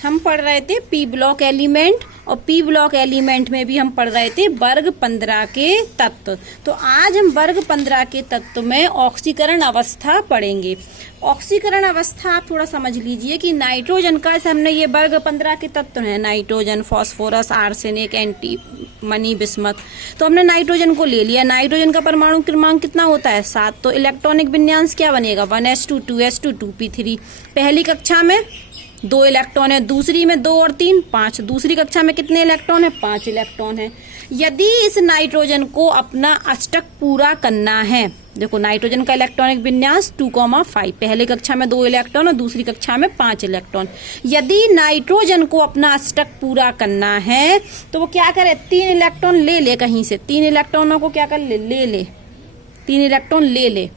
हम पढ़ रहे थे पी ब्लॉक एलिमेंट, और पी ब्लॉक एलिमेंट में भी हम पढ़ रहे थे वर्ग 15 के तत्व। तो आज हम वर्ग 15 के तत्व में ऑक्सीकरण अवस्था पढ़ेंगे। ऑक्सीकरण अवस्था आप थोड़ा समझ लीजिए कि नाइट्रोजन का, जैसे हमने ये वर्ग 15 के तत्व हैं, nitrogen, phosphorus, arsenic, antimony, bismuth. तो हमने नाइट्रोजन को ले लिया। नाइट्रोजन का परमाणु क्रमांक कितना होता है? 7। तो इलेक्ट्रॉनिक विन्यास क्या बनेगा? 1s2 2s2 2p3। पहली कक्षा में 2 इलेक्ट्रॉन है, दूसरी में 2 और 3 5। दूसरी कक्षा में कितने इलेक्ट्रॉन है? 5 इलेक्ट्रॉन है। यदि इस नाइट्रोजन को अपना अष्टक पूरा करना है, देखो नाइट्रोजन का इलेक्ट्रॉनिक विन्यास 2,5, पहले कक्षा में 2 इलेक्ट्रॉन और दूसरी कक्षा में 5 इलेक्ट्रॉन। यदि नाइट्रोजन को अपना अष्टक पूरा करना है तो वो क्या करे? 3 इलेक्ट्रॉन ले ले कहीं से, 3 इलेक्ट्रॉनों को क्या कर ले 3 इलेक्ट्रॉन ले ले,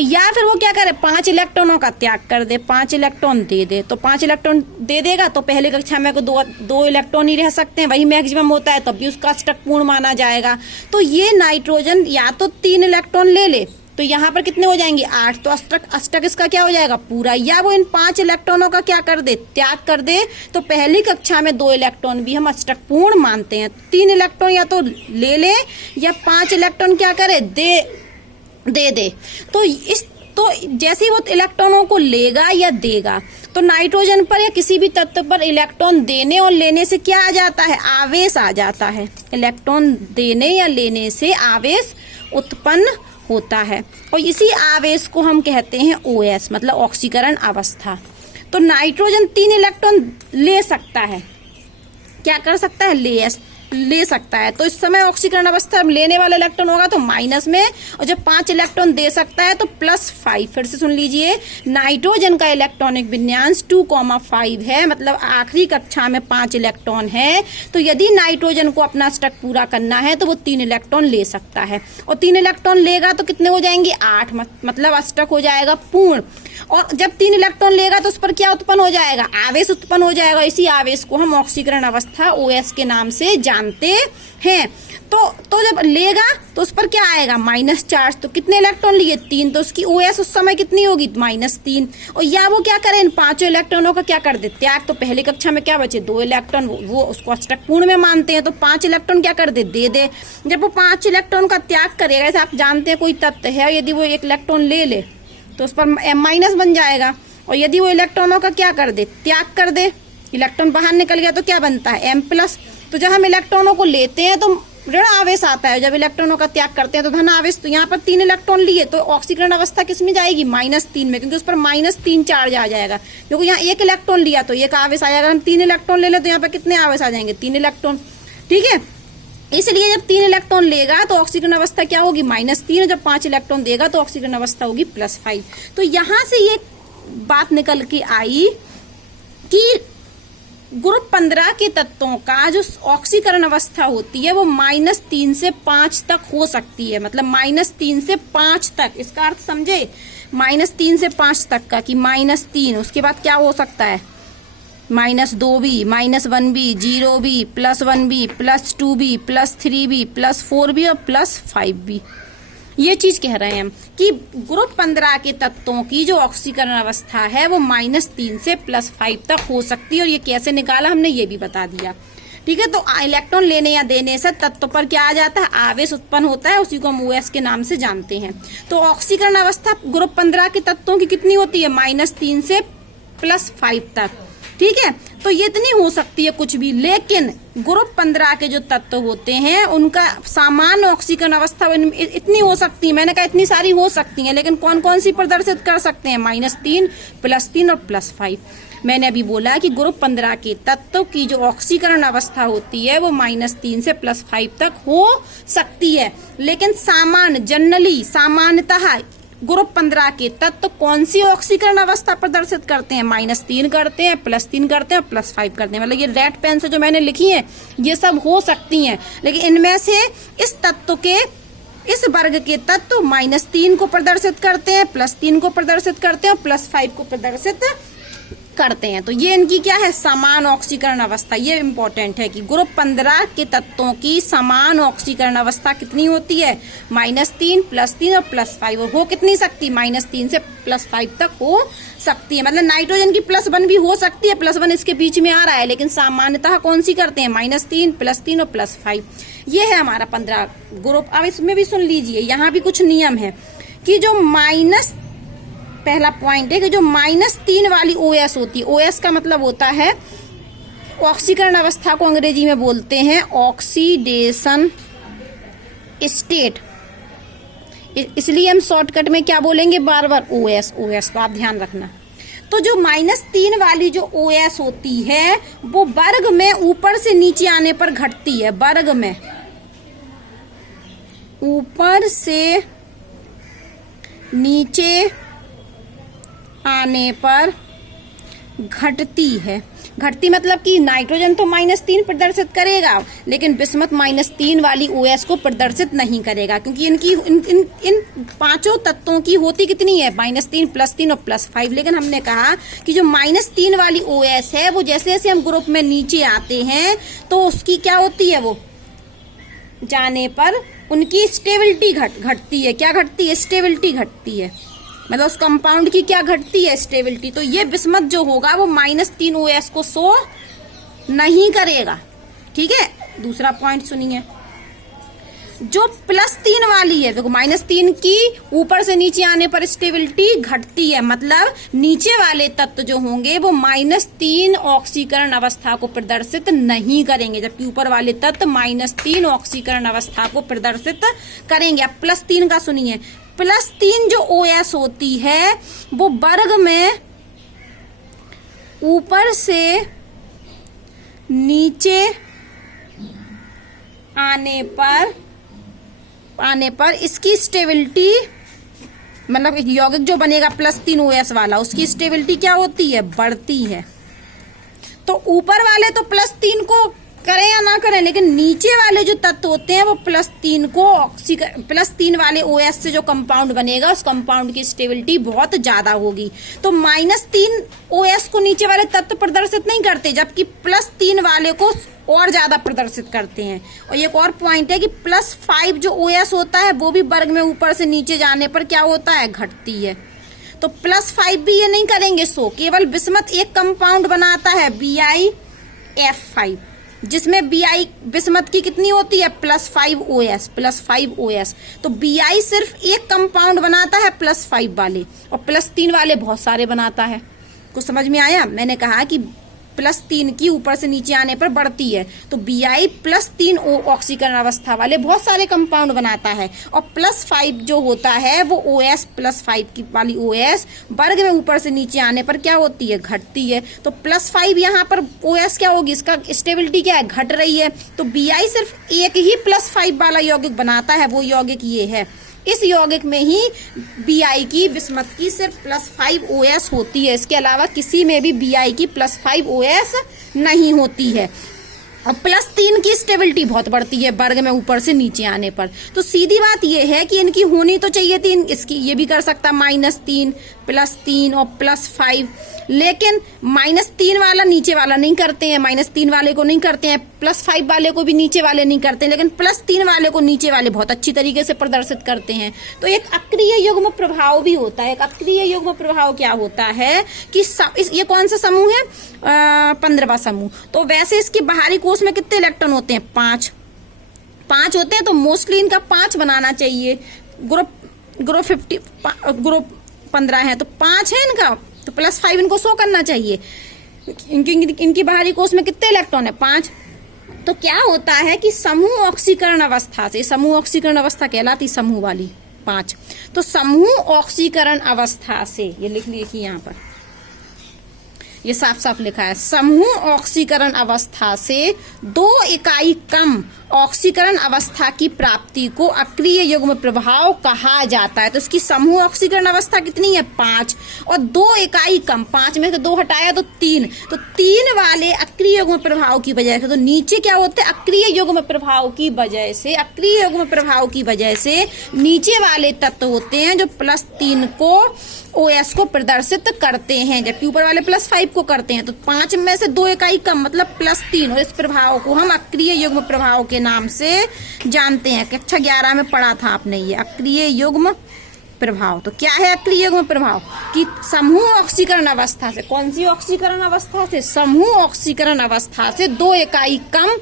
या फिर वो क्या करे? 5 इलेक्ट्रॉनों का त्याग कर दे, 5 इलेक्ट्रॉन दे दे। तो 5 इलेक्ट्रॉन दे देगा तो पहले कक्षा में को 2 इलेक्ट्रॉन ही रह सकते हैं, वही मैक्सिमम होता है, तब भी उसका अष्टक पूर्ण माना जाएगा। तो ये नाइट्रोजन या तो 3 इलेक्ट्रॉन ले ले, तो यहाँ पर कितने हो जाएंगे? 8। तो अष्टक इसका क्या हो जाएगा? पूरा। या वो इन 5 इलेक्ट्रॉनों का क्या कर दे? त्याग कर दे। तो पहली कक्षा में 2 इलेक्ट्रॉन भी हम अष्टक पूर्ण मानते हैं। 3 इलेक्ट्रॉन या तो ले ले या 5 इलेक्ट्रॉन क्या करे? दे। तो जैसे ही वो इलेक्ट्रॉनों को लेगा या देगा, तो नाइट्रोजन पर या किसी भी तत्व पर इलेक्ट्रॉन देने और लेने से क्या आ जाता है? आवेश आ जाता है। इलेक्ट्रॉन देने या लेने से आवेश उत्पन्न होता है, और इसी आवेश को हम कहते हैं OS, मतलब ऑक्सीकरण अवस्था। तो नाइट्रोजन 3 इलेक्ट्रॉन ले सकता है। क्या कर सकता है? ले सकता है। तो इस समय ऑक्सीकरण अवस्था लेने वाला इलेक्ट्रॉन होगा तो माइनस में, और जब 5 इलेक्ट्रॉन दे सकता है तो +5। फिर से सुन लीजिए, नाइट्रोजन का इलेक्ट्रॉनिक विन्यास 2,5 है, मतलब आखिरी कक्षा में 5 इलेक्ट्रॉन है। तो यदि नाइट्रोजन को अपना अष्टक पूरा करना है तो वो 3 इलेक्ट्रॉन ले सकता है, और 3 इलेक्ट्रॉन लेगा तो कितने हो जाएंगे? 8, मतलब अष्टक हो जाएगा पूर्ण। और जब 3 इलेक्ट्रॉन लेगा तो उस पर क्या उत्पन्न हो जाएगा? आवेश उत्पन्न हो जाएगा। इसी आवेश को हम ऑक्सीकरण अवस्था OS के नाम से जानते हैं। तो जब लेगा तो उस पर क्या आएगा? Minus charge. तो कितने इलेक्ट्रॉन लिए? 3। तो उसकी OS उस समय कितनी होगी? -3। और या वो क्या करे? इन 5 इलेक्ट्रॉनों का क्या कर दे? त्याग। तो पहले कक्षा में क्या बचे? 2 इलेक्ट्रॉन, वो उसको अष्टक पूर्ण में मानते हैं, तो 5 इलेक्ट्रॉन क्या कर दे। जब वो 5 इलेक्ट्रॉन का त्याग करेगा, जैसे आप जानते हैं कोई तत्व है, यदि वो 1 इलेक्ट्रॉन ले तो उस पर M- बन जाएगा, और यदि वो इलेक्ट्रॉनों का क्या कर दे? त्याग कर दे, इलेक्ट्रॉन बाहर निकल गया तो क्या बनता है? M+। तो जब हम इलेक्ट्रॉनों को लेते हैं तो ऋण आवेश आता है, जब इलेक्ट्रॉनों का त्याग करते हैं तो धन आवेश। तो यहाँ पर 3 इलेक्ट्रॉन लिए तो ऑक्सीकरण अवस्था किस में जाएगी? -3 में, क्योंकि उस पर -3 चार्ज आ जाएगा। क्योंकि यहाँ 1 इलेक्ट्रॉन लिया तो 1 आवेश आएगा। हम 3 इलेक्ट्रॉन ले तो यहाँ पर कितने आवेश आ जाएंगे? 3 इलेक्ट्रॉन। ठीक है, इसलिए जब 3 इलेक्ट्रॉन लेगा तो ऑक्सीकरण अवस्था क्या होगी? -3। जब 5 इलेक्ट्रॉन देगा तो ऑक्सीकरण अवस्था होगी +5। तो यहां से ये बात निकल के आई कि ग्रुप 15 के तत्वों का जो ऑक्सीकरण अवस्था होती है वो -3 से 5 तक हो सकती है। मतलब -3 से 5 तक, इसका अर्थ समझे? -3 से 5 तक का, कि -3, उसके बाद क्या हो सकता है? -2B, -1B, 0B, +1B, +2B, +3B, +4B और +5B। ये चीज कह रहे हैं हम कि ग्रुप 15 के तत्वों की जो ऑक्सीकरण अवस्था है वो -3 से +5 तक हो सकती है। और ये कैसे निकाला हमने, ये भी बता दिया। ठीक है, तो इलेक्ट्रॉन लेने या देने से तत्व पर क्या आ जाता है? आवेश उत्पन्न होता है, उसी को हम OS के नाम से जानते हैं। तो ऑक्सीकरण अवस्था ग्रुप 15 के तत्वों की कितनी होती है? -3 से +5 तक। ठीक है, तो ये इतनी हो सकती है कुछ भी। लेकिन ग्रुप 15 के जो तत्व होते हैं उनका सामान्य ऑक्सीकरण अवस्था इतनी हो सकती है, मैंने कहा इतनी सारी हो सकती हैं, लेकिन कौन कौन सी प्रदर्शित कर सकते हैं? -3, +3 और +5। मैंने अभी बोला कि ग्रुप 15 के तत्व की जो ऑक्सीकरण अवस्था होती है वो -3 से +5 तक हो सकती है। लेकिन सामान्यतः ग्रुप 15 के तत्व कौन सी ऑक्सीकरण अवस्था प्रदर्शित करते हैं? -3 करते हैं, +3 करते हैं और +5 करते हैं। मतलब ये रेड पेन से जो मैंने लिखी है ये सब हो सकती हैं, लेकिन इनमें से इस तत्व के, इस वर्ग के तत्व -3 को प्रदर्शित करते हैं, +3 को प्रदर्शित करते हैं और +5 को प्रदर्शित करते हैं। तो ये इनकी क्या है, समान ऑक्सीकरण अवस्था। ये इंपॉर्टेंट है कि ग्रुप 15 के तत्वों की समान ऑक्सीकरण अवस्था कितनी होती है, -3 +3 और +5। और हो कितनी सकती, -3 से +5 तक हो सकती है। मतलब नाइट्रोजन की +1 भी हो सकती है, +1 इसके बीच में आ रहा है, लेकिन सामान्यतः कौन सी करते हैं, -3 +3 और +5। ये है हमारा 15 ग्रुप। अब इसमें भी सुन लीजिए, यहाँ भी कुछ नियम है कि जो पहला पॉइंट है कि जो -3 वाली OS होती है, OS का मतलब होता है ऑक्सीकरण अवस्था को अंग्रेजी में बोलते हैं ऑक्सीडेशन स्टेट, इसलिए हम शॉर्टकट में क्या बोलेंगे, बार बार OS। तो आप ध्यान रखना। तो जो -3 वाली जो OS होती है वो वर्ग में ऊपर से नीचे आने पर घटती है, वर्ग में ऊपर से नीचे आने पर घटती है। घटती मतलब कि नाइट्रोजन तो -3 प्रदर्शित करेगा, लेकिन बिस्मथ -3 वाली OS को प्रदर्शित नहीं करेगा, क्योंकि इनकी इन पांचों तत्वों की होती कितनी है, -3 +3 और +5। लेकिन हमने कहा कि जो -3 वाली OS है वो जैसे जैसे हम ग्रुप में नीचे आते हैं तो उसकी क्या होती है, वो जाने पर उनकी स्टेबिलिटी घटती है। क्या घटती है, स्टेबिलिटी घटती है। मतलब उस कंपाउंड की क्या घटती है, स्टेबिलिटी। तो ये बिस्मथ जो होगा वो -3 OS को शो नहीं करेगा। ठीक है, दूसरा पॉइंट सुनिए, जो +3 वाली है, देखो -3 की ऊपर से नीचे आने पर स्टेबिलिटी घटती है, मतलब नीचे वाले तत्व जो होंगे वो -3 ऑक्सीकरण अवस्था को प्रदर्शित नहीं करेंगे, जबकि ऊपर वाले तत्व -3 ऑक्सीकरण अवस्था को प्रदर्शित करेंगे। अब +3 का सुनिए, +3 जो OS होती है वो वर्ग में ऊपर से नीचे आने पर इसकी स्टेबिलिटी, मतलब यौगिक जो बनेगा +3 OS वाला, उसकी स्टेबिलिटी क्या होती है, बढ़ती है। तो ऊपर वाले तो +3 को करें या ना करें, लेकिन नीचे वाले जो तत्व होते हैं वो +3 वाले OS से जो कंपाउंड बनेगा उस कंपाउंड की स्टेबिलिटी बहुत ज्यादा होगी। तो -3 OS को नीचे वाले तत्व प्रदर्शित नहीं करते, जबकि +3 वाले को और ज्यादा प्रदर्शित करते हैं। और एक और पॉइंट है कि +5 जो OS होता है वो भी वर्ग में ऊपर से नीचे जाने पर क्या होता है, घटती है। तो +5 भी ये नहीं करेंगे शो, केवल बिस्मथ एक कंपाउंड बनाता है BiF5, जिसमें बिस्मथ की कितनी होती है, +5 OS। तो Bi सिर्फ एक कंपाउंड बनाता है +5 वाले, और +3 वाले बहुत सारे बनाता है। कुछ समझ में आया, मैंने कहा कि +3 की ऊपर से नीचे आने पर बढ़ती है, तो Bi +3 ऑक्सीकरण अवस्था वाले बहुत सारे कंपाउंड बनाता है, और +5 जो होता है वो OS +5 की वाली OS वर्ग में ऊपर से नीचे आने पर क्या होती है, घटती है। तो +5 यहाँ पर OS क्या होगी, इसका स्टेबिलिटी क्या है, घट रही है। तो Bi सिर्फ एक ही +5 वाला यौगिक बनाता है, वो यौगिक ये है। इस यौगिक में ही Bi की, बिस्मथ की सिर्फ +5 OS होती है, इसके अलावा किसी में भी Bi की +5 OS नहीं होती है। और +3 की स्टेबिलिटी बहुत बढ़ती है वर्ग में ऊपर से नीचे आने पर। तो सीधी बात यह है कि इनकी होनी तो चाहिए थी, इसकी ये भी कर सकता -3 +3 और +5, लेकिन -3 वाला नीचे वाला नहीं करते हैं, -3 वाले को नहीं करते हैं, +5 वाले को भी नीचे वाले नहीं करते हैं, लेकिन +3 वाले को नीचे वाले बहुत अच्छी तरीके से प्रदर्शित करते हैं। तो एक अक्रिय युग्म प्रभाव भी होता है। एक अक्रिय युग्म प्रभाव क्या होता है कि ये कौन सा समूह है, 15वां समूह। तो वैसे इसके बाहरी कोश में कितने इलेक्ट्रॉन होते हैं, 5 होते हैं। तो मोस्टली इनका 5 बनाना चाहिए। ग्रुप 15 है तो 5 है इनका, तो +5 इनको शो करना चाहिए। इनकी बाहरी कोश में कितने इलेक्ट्रॉन है, 5। तो क्या होता है कि समूह ऑक्सीकरण अवस्था से, समूह ऑक्सीकरण अवस्था कहलाती समूह वाली 5। तो समूह ऑक्सीकरण अवस्था से, ये लिख लीजिए यहाँ पर, ये साफ साफ लिखा है, समूह ऑक्सीकरण अवस्था से 2 इकाई कम ऑक्सीकरण अवस्था की प्राप्ति को अक्रिय युग्म प्रभाव कहा जाता है। तो इसकी समूह ऑक्सीकरण अवस्था कितनी है 5 और 2 इकाई कम, 5 में से 2 हटाया तो 3, तो 3 वाले अक्रिय युग्म प्रभाव की वजह से, तो नीचे क्या होते हैं अक्रिय युग्म प्रभाव की वजह से, अक्रिय युग्म प्रभाव की वजह से नीचे वाले तत्व होते हैं जो +3 को OS को प्रदर्शित करते हैं, जबकि ऊपर वाले +5 को करते हैं। तो 5 में से 2 इकाई कम मतलब +3, और इस प्रभाव को हम अक्रिय युग्म प्रभाव के नाम से जानते हैं। कक्षा 11 में पढ़ा था आपने ये अक्रिय युग्म प्रभाव। तो क्या है अक्रिय युग्म प्रभाव? कि समूह ऑक्सीकरण अवस्था से, कौन सी ऑक्सीकरण अवस्था से? समूह ऑक्सीकरण अवस्था से 2 इकाई कम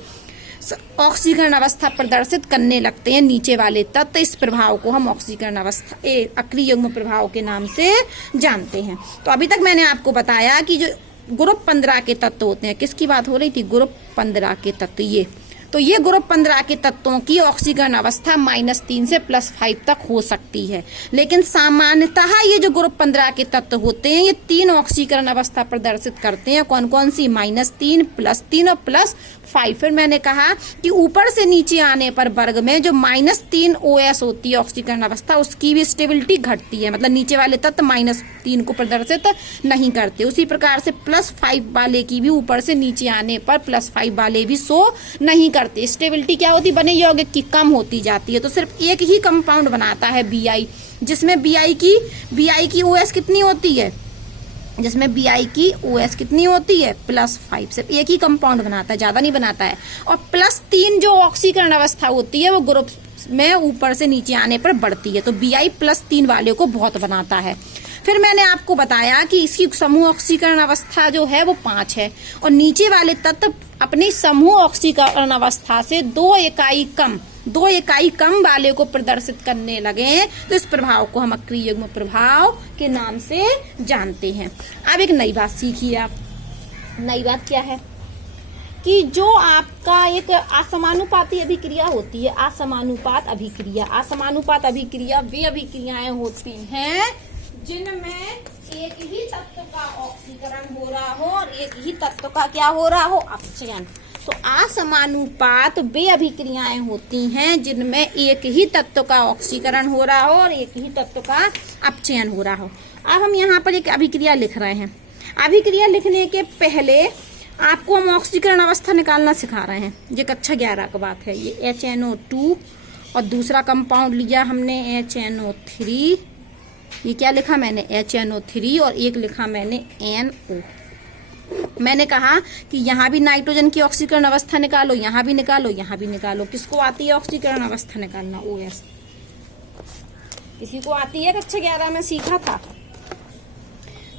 ऑक्सीकरण अवस्था प्रदर्शित करने लगते हैं नीचे वाले तत्व। इस प्रभाव को हम ऑक्सीकरण अवस्था अक्रिय युग्म प्रभाव के नाम से जानते हैं। तो अभी तक मैंने आपको बताया कि जो ग्रुप 15 के तत्व होते हैं, किसकी बात हो रही थी? ग्रुप 15 के तत्व। तो ये ग्रुप 15 के तत्वों की ऑक्सीकरण अवस्था -3 से +5 तक हो सकती है, लेकिन सामान्यतः ये जो ग्रुप 15 के तत्व होते हैं ये 3 ऑक्सीकरण अवस्था प्रदर्शित करते हैं। कौन कौन सी? -3, +3 और +5। फिर मैंने कहा कि ऊपर से नीचे आने पर वर्ग में जो -3 OS होती है ऑक्सीकरण अवस्था, उसकी भी स्टेबिलिटी घटती है, मतलब नीचे वाले तत्व -3 को प्रदर्शित नहीं करते। उसी प्रकार से +5 वाले की भी ऊपर से नीचे आने पर +5 वाले भी शो नहीं करते। स्टेबिलिटी क्या होती? बने यौगिक की कम होती जाती है। तो सिर्फ एक ही कंपाउंड बनाता है Bi, जिसमें Bi की OS कितनी होती है? जिसमें Bi की OS कितनी होती है? +5। सिर्फ एक ही कंपाउंड बनाता है, ज्यादा नहीं बनाता है। और +3 जो ऑक्सीकरण अवस्था होती है वो ग्रुप में ऊपर से नीचे आने पर बढ़ती है। तो Bi +3 वाले को बहुत बनाता है। फिर मैंने आपको बताया कि इसकी समूह ऑक्सीकरण अवस्था जो है वो 5 है, और नीचे वाले तत्व अपनी समूह ऑक्सीकरण अवस्था से 2 इकाई कम वाले को प्रदर्शित करने लगे, तो इस प्रभाव को हम अक्रिय युग्म प्रभाव के नाम से जानते हैं। अब एक नई बात सीखिए आप। नई बात क्या है? कि जो आपका एक असमानुपाती अभिक्रिया होती है, असमानुपात अभिक्रिया वे अभिक्रियाएं होती हैं जिनमें एक ही तत्व का ऑक्सीकरण हो रहा हो और एक ही तत्व का क्या हो रहा हो? अपचयन। तो असमानुपात वे अभिक्रियाएं होती हैं जिनमें एक ही तत्व का ऑक्सीकरण हो रहा हो और एक ही तत्व का अपचयन हो रहा हो। अब हम यहाँ पर एक अभिक्रिया लिख रहे हैं। अभिक्रिया लिखने के पहले आपको हम ऑक्सीकरण अवस्था निकालना सिखा रहे हैं। ये कक्षा 11 का बात है। ये HNO2 और दूसरा कंपाउंड लिया हमने HNO3। ये क्या लिखा मैंने? HNO3 और एक लिखा मैंने NO। मैंने कहा कि यहाँ भी नाइट्रोजन की ऑक्सीकरण अवस्था निकालो, यहाँ भी निकालो, यहाँ भी निकालो। किसको आती है ऑक्सीकरण अवस्था निकालना? OS। किसी को आती है? कक्षा 11 में सीखा था।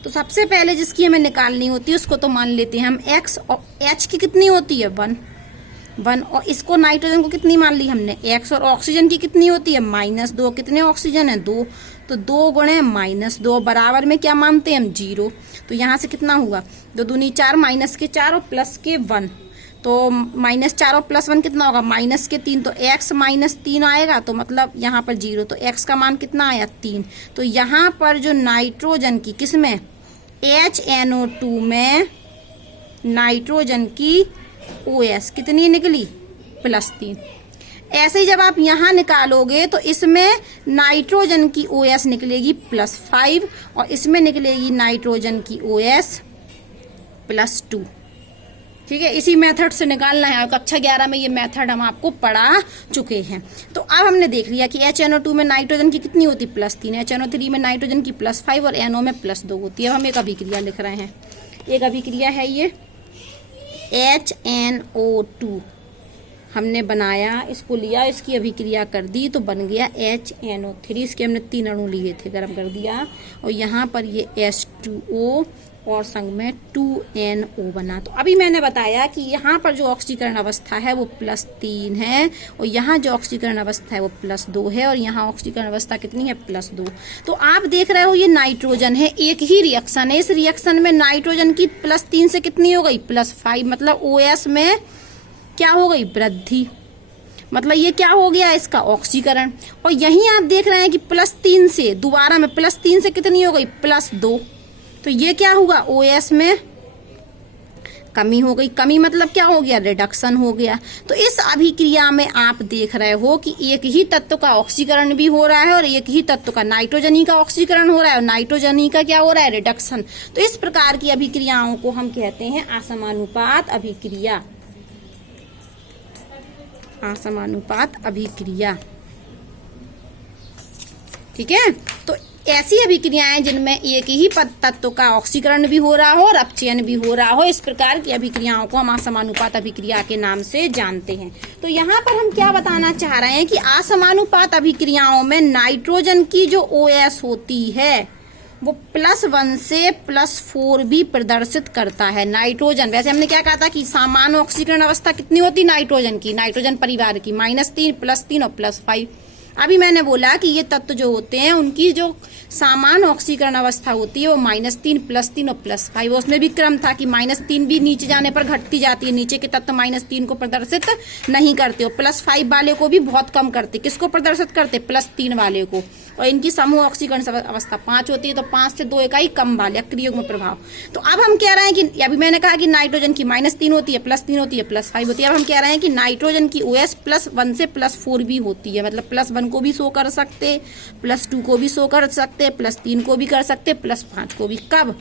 तो सबसे पहले जिसकी हमें निकालनी होती है उसको तो मान लेते हैं हम X, और H की कितनी होती है? 1, और इसको नाइट्रोजन को कितनी मान ली हमने? X, और ऑक्सीजन की कितनी होती है? -2। कितने ऑक्सीजन है? 2। तो 2 गुणे -2 बराबर में क्या मानते हैं हम? 0। तो यहाँ से कितना हुआ? 2 दूनी 4, -4 और +1। तो -4 और +1 कितना होगा? -3। तो X -3 आएगा, तो मतलब यहाँ पर 0। तो X का मान कितना आया? 3। तो यहाँ पर जो नाइट्रोजन की, किसमें? HNO2 में नाइट्रोजन की OS कितनी निकली? +3। ऐसे ही जब आप यहाँ निकालोगे तो इसमें नाइट्रोजन की OS निकलेगी +5 और इसमें निकलेगी नाइट्रोजन की OS +2। ठीक है, इसी मेथड से निकालना है। कक्षा 11 में ये मेथड हम आपको पढ़ा चुके हैं। तो अब हमने देख लिया कि HNO2 में नाइट्रोजन की कितनी होती? +3, HNO3 में नाइट्रोजन की +5 और NO में +2 होती है। अब हम एक अभिक्रिया लिख रहे हैं। एक अभिक्रिया है ये HNO2 हमने बनाया, इसको लिया, इसकी अभिक्रिया कर दी तो बन गया HNO3। इसके हमने 3 अणु लिए थे, गर्म कर दिया, और यहाँ पर ये H2O और संग में 2NO बना। तो अभी मैंने बताया कि यहाँ पर जो ऑक्सीकरण अवस्था है वो +3 है, और यहाँ जो ऑक्सीकरण अवस्था है वो +2 है, और यहाँ ऑक्सीकरण अवस्था कितनी है? +2। तो आप देख रहे हो ये नाइट्रोजन है, एक ही रिएक्शन है। इस रिएक्शन में नाइट्रोजन की +3 से कितनी हो गई? +5। मतलब OS में क्या हो गई? वृद्धि। मतलब ये क्या हो गया? इसका ऑक्सीकरण। और यहीं आप देख रहे हैं कि +3 से दोबारा में +3 से कितनी हो गई? +2। तो ये क्या हुआ? OS में कमी हो गई। कमी मतलब क्या हो गया? रिडक्शन हो गया। तो इस अभिक्रिया में आप देख रहे हो कि एक ही तत्व का ऑक्सीकरण भी हो रहा है और एक ही तत्व का नाइट्रोजनी का ऑक्सीकरण हो रहा है और नाइट्रोजनी का क्या हो रहा है? रिडक्शन। तो इस प्रकार की अभिक्रियाओं को हम कहते हैं असमानुपात अभिक्रिया। असमानुपात अभिक्रिया, ठीक है। तो ऐसी अभिक्रियाएं जिनमें एक ही तत्व का ऑक्सीकरण भी हो रहा हो और अपचयन भी हो रहा हो, इस प्रकार की अभिक्रियाओं को हम असमानुपात अभिक्रिया के नाम से जानते हैं। तो यहाँ पर हम क्या बताना चाह रहे हैं कि असमानुपात अभिक्रियाओं में नाइट्रोजन की जो OS होती है वो +1 से +4 भी प्रदर्शित करता है। नाइट्रोजन, वैसे हमने क्या कहा था कि सामान्य ऑक्सीकरण अवस्था कितनी होती नाइट्रोजन की, नाइट्रोजन परिवार की -3, +3 और +5। अभी मैंने बोला कि ये तत्व जो होते हैं उनकी जो सामान्य ऑक्सीकरण अवस्था होती है वो -3, +3 और +5। उसमें भी क्रम था कि -3 भी नीचे जाने पर घटती जाती है, नीचे के तत्व -3 को प्रदर्शित नहीं करते और +5 वाले को भी बहुत कम करते। किसको प्रदर्शित करते? +3 वाले को। और इनकी समूह ऑक्सीकरण अवस्था 5 होती है, तो 5 से 2 इकाई कम वाले क्रियायुग्म प्रभाव। तो अब हम कह रहे हैं कि अभी मैंने कहा कि नाइट्रोजन की -3 होती है, +3 होती है, +5 होती है। अब हम कह रहे हैं कि नाइट्रोजन की OS +1 से +4 भी होती है, मतलब +1 को भी शो कर सकते, +2 को भी शो कर सकते, +3 को भी कर सकते, +5 को भी। कब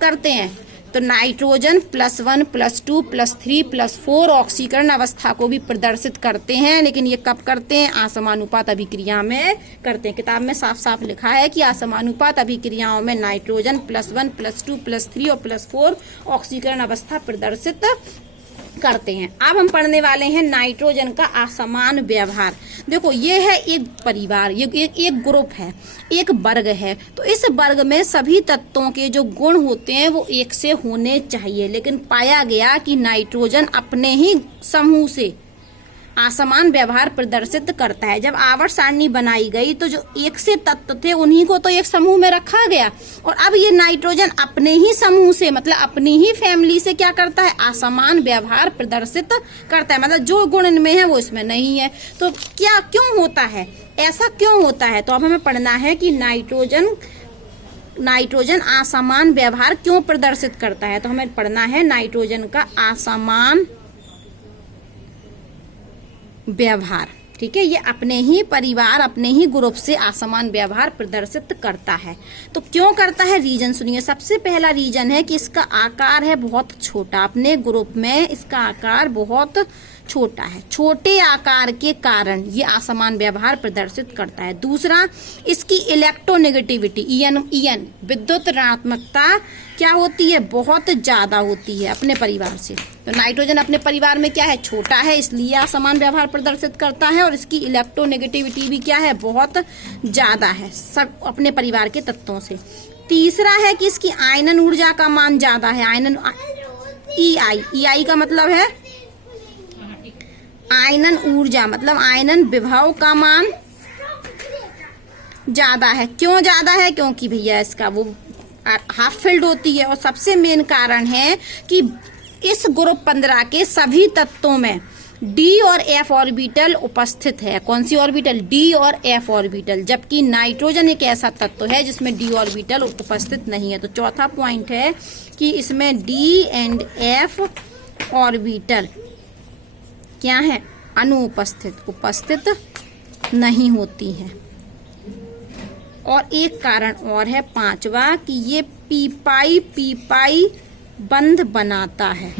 करते हैं? तो नाइट्रोजन +1, +2, +3, +4 ऑक्सीकरण अवस्था को भी प्रदर्शित करते हैं, लेकिन ये कब करते हैं? असमानुपात अभिक्रिया में करते हैं। किताब में साफ साफ लिखा है कि असमानुपात अभिक्रियाओं में नाइट्रोजन +1, +2, +3 और +4 ऑक्सीकरण अवस्था प्रदर्शित करते हैं। अब हम पढ़ने वाले हैं नाइट्रोजन का असमान व्यवहार। देखो ये है एक परिवार, ये एक ग्रुप है, एक वर्ग है। तो इस वर्ग में सभी तत्वों के जो गुण होते हैं वो एक से होने चाहिए, लेकिन पाया गया कि नाइट्रोजन अपने ही समूह से असमान व्यवहार प्रदर्शित करता है। जब आवर्त सारणी बनाई गई तो जो एक से तत्व थे उन्हीं को तो एक समूह में रखा गया, और अब ये नाइट्रोजन अपने ही समूह से, मतलब अपनी ही फैमिली से क्या करता है? असमान व्यवहार प्रदर्शित करता है। मतलब जो गुण इनमें है वो इसमें नहीं है। तो क्या क्यों होता है? ऐसा क्यों होता है? तो अब हमें पढ़ना है कि नाइट्रोजन असमान व्यवहार क्यों प्रदर्शित करता है। तो हमें पढ़ना है नाइट्रोजन का असमान व्यवहार, ठीक है। ये अपने ही परिवार, अपने ही ग्रुप से असमान व्यवहार प्रदर्शित करता है। तो क्यों करता है? रीजन सुनिए। सबसे पहला रीजन है कि इसका आकार है बहुत छोटा। अपने ग्रुप में इसका आकार बहुत छोटा है, छोटे आकार के कारण ये असमान व्यवहार प्रदर्शित करता है। दूसरा, इसकी इलेक्ट्रोनेगेटिविटी ईएन विद्युत ऋणात्मकता क्या होती है? बहुत ज्यादा होती है अपने परिवार से। तो नाइट्रोजन अपने परिवार में क्या है? छोटा है, इसलिए असमान व्यवहार प्रदर्शित करता है, और इसकी इलेक्ट्रोनेगेटिविटी भी क्या है? बहुत ज्यादा है सब अपने परिवार के तत्वों से। तीसरा है कि इसकी आयनन ऊर्जा का मान ज्यादा है। आयनन EI का मतलब है आयनन ऊर्जा, मतलब आयनन विभव का मान ज्यादा है। क्यों ज्यादा है? क्योंकि भैया इसका वो हाफ फिल्ड होती है। और सबसे मेन कारण है कि इस ग्रुप 15 के सभी तत्वों में D और F ऑर्बिटल उपस्थित है। कौन सी ऑर्बिटल? D और F ऑर्बिटल। जबकि नाइट्रोजन एक ऐसा तत्व है जिसमें D ऑर्बिटल उपस्थित नहीं है। तो चौथा पॉइंट है कि इसमें D एंड F ऑर्बिटल क्या है? अनुपस्थित, उपस्थित नहीं होती है। और एक कारण और है, पांचवा, कि ये पी-पाई बंध बनाता है।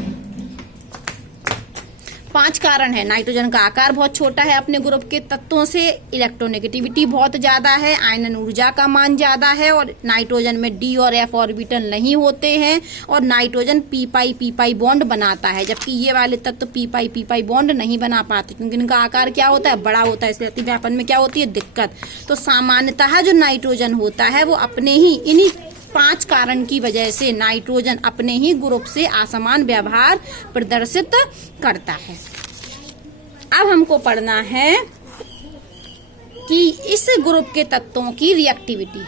5 कारण है। नाइट्रोजन का आकार बहुत छोटा है अपने ग्रुप के तत्वों से, इलेक्ट्रोनेगेटिविटी बहुत ज्यादा है, आयनन ऊर्जा का मान ज्यादा है, और नाइट्रोजन में D और F ऑर्बिटल नहीं होते हैं, और नाइट्रोजन पी-पाई बॉन्ड बनाता है, जबकि ये वाले तत्व पी-पाई बॉन्ड नहीं बना पाते क्योंकि इनका आकार क्या होता है? बड़ा होता है। इसलिए अतिव्यापन में क्या होती है? दिक्कत। तो सामान्यतः जो नाइट्रोजन होता है वो अपने ही इन्हीं 5 कारण की वजह से नाइट्रोजन अपने ही ग्रुप से असमान व्यवहार प्रदर्शित करता है। अब हमको पढ़ना है कि इस ग्रुप के तत्वों की रिएक्टिविटी।